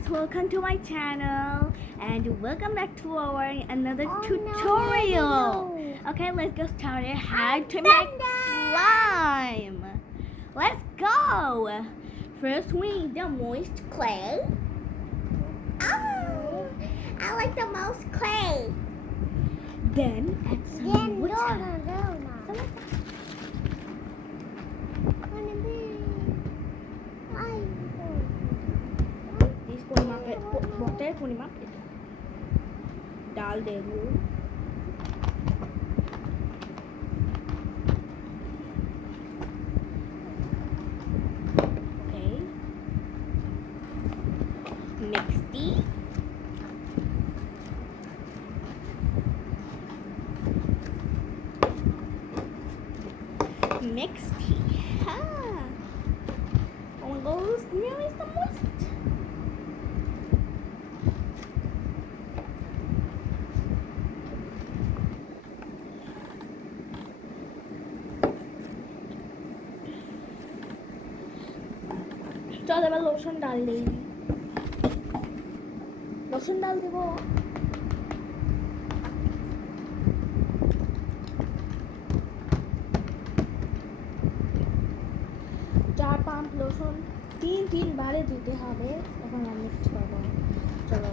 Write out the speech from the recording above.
guys, welcome to my channel and welcome back to our another tutorial. Okay, let's get started. How to make slime. Let's go. First we need the moist clay. Oh, I like the most clay. Then add some water. This water পরিমাপ এটা ডাল দেব okay mix tea oh my gosh, here is the moist. চল এবার লোশন ডাল দিই লোশন ডাল দেব চার pump lotion তিন বারে দিতে হবে এখন আমি মিক্স করবো চলো